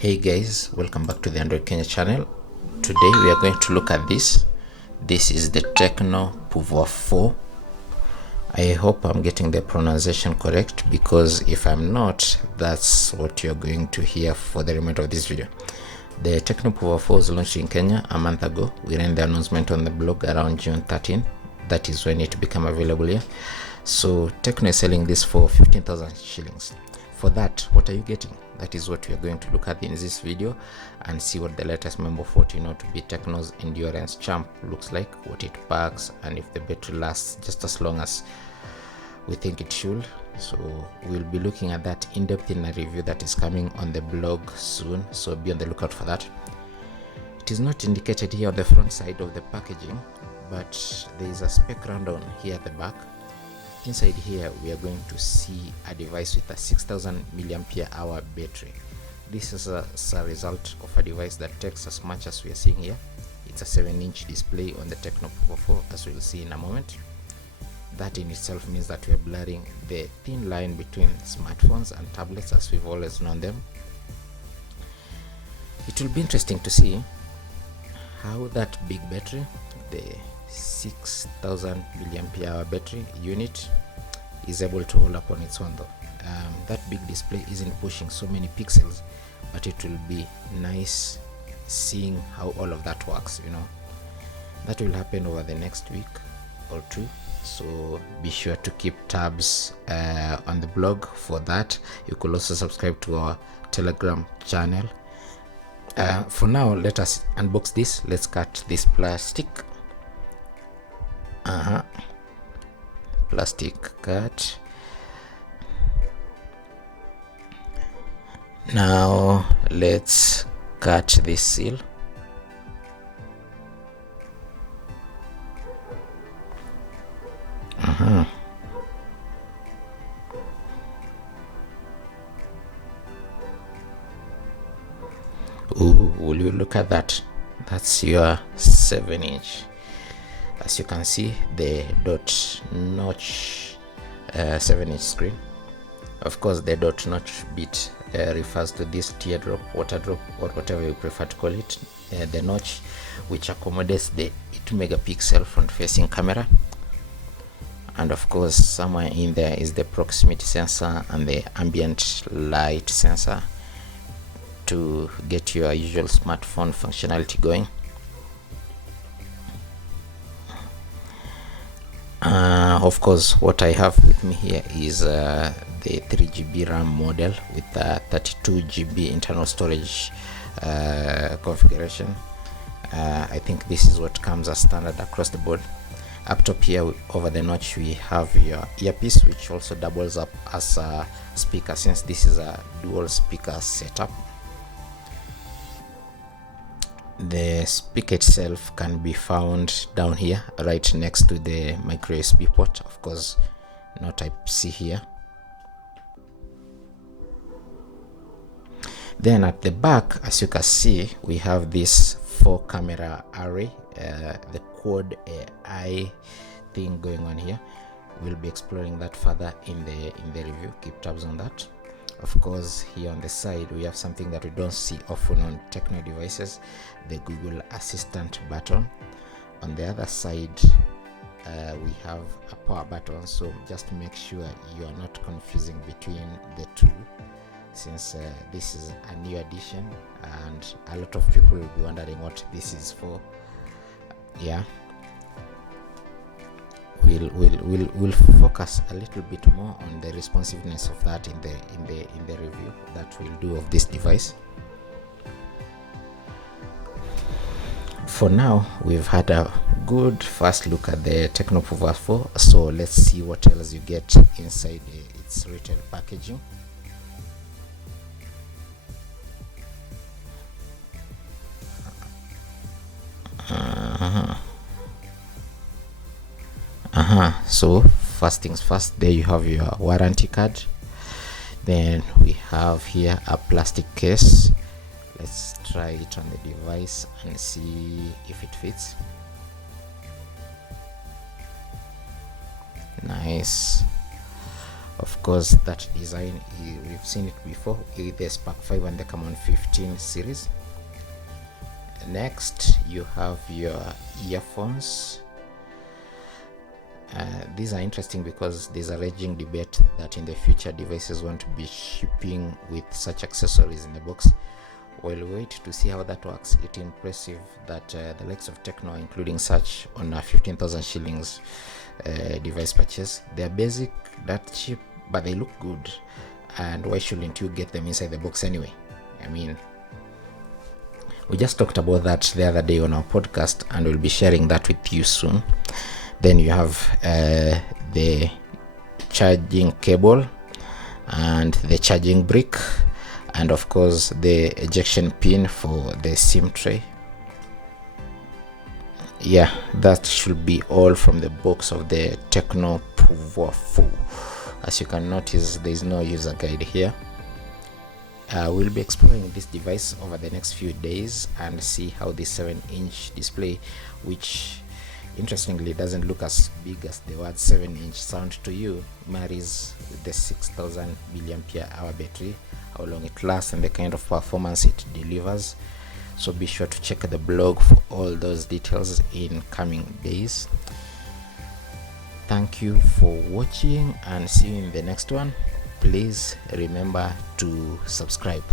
Hey guys, welcome back to the Android Kenya channel. Today we are going to look at this. This is the Tecno Pouvoir 4. I hope I'm getting the pronunciation correct, because if I'm not, that's what you're going to hear for the remainder of this video. The Tecno Pouvoir 4 was launched in Kenya a month ago. We ran the announcement on the blog around June 13. That is when it became available here. So Tecno is selling this for 15,000 shillings. For that, what are you getting? That is what we are going to look at in this video and see what the latest Member 40 to be Tecno's endurance champ looks like, what it packs, and if the battery lasts just as long as we think it should. So we'll be looking at that in depth in a review that is coming on the blog soon, so be on the lookout for that. It is not indicated here on the front side of the packaging, but there is a spec rundown here at the back. Inside here we are going to see a device with a 6000 mAh battery. This is a result of a device that takes as much as we are seeing here. It's a 7-inch display on the Tecno Pouvoir 4, as we'll see in a moment. That in itself means that we are blurring the thin line between smartphones and tablets as we've always known them. It will be interesting to see how that big battery, the 6000 mAh battery unit, is able to hold up on its own though. That big display isn't pushing so many pixels, but it will be nice seeing how all of that works. That will happen over the next week or two, so be sure to keep tabs on the blog for that. You could also subscribe to our Telegram channel. For now, let us unbox this. Let's cut this plastic. Plastic cut. Now let's cut this seal. Ooh, will you look at that? That's your 7-inch. As you can see, the dot notch 7-inch screen. Of course, the dot notch bit refers to this teardrop, water drop, or whatever you prefer to call it. The notch, which accommodates the 8 megapixel front facing camera. And of course, somewhere in there is the proximity sensor and the ambient light sensor to get your usual smartphone functionality going. Of course, what I have with me here is the 3GB RAM model with 32GB internal storage configuration. I think this is what comes as standard across the board. Up top here over the notch we have your earpiece, which also doubles up as a speaker, since this is a dual speaker setup. The speaker itself can be found down here right next to the micro USB port, of course no type C here. Then at the back, as you can see, we have this 4 camera array, the quad AI thing going on here. We'll be exploring that further in the review. Keep tabs on that. Of course, here on the side we have something that we don't see often on Tecno devices, the Google Assistant button. On the other side we have a power button, so just make sure you are not confusing between the two, since this is a new addition and a lot of people will be wondering what this is for. Yeah, we'll focus a little bit more on the responsiveness of that in the review that we'll do of this device. For now, we've had a good first look at the Tecno Pouvoir 4, so let's see what else you get inside its retail packaging. So first things first, there you have your warranty card. Then we have here a plastic case. Let's try it on the device and see if it fits. Nice. Of course, that design, we've seen it before with the Spark 5 and the Camon 15 series. Next, you have your earphones. These are interesting because there's a raging debate that in the future devices won't be shipping with such accessories in the box. We'll wait to see how that works. It's impressive that the likes of Tecno are including such on a 15,000 shillings device purchase. They're basic, that cheap, but they look good. And why shouldn't you get them inside the box anyway? I mean, we just talked about that the other day on our podcast, and we'll be sharing that with you soon. Then you have the charging cable and the charging brick, and of course the ejection pin for the SIM tray. Yeah, that should be all from the box of the Tecno Pouvoir 4. As you can notice, there is no user guide here. We'll be exploring this device over the next few days and see how this 7-inch display, which interestingly doesn't look as big as the word 7-inch sound to you, marries with the 6000 mAh battery, how long it lasts, and the kind of performance it delivers. So be sure to check the blog for all those details in coming days. Thank you for watching and see you in the next one. Please remember to subscribe.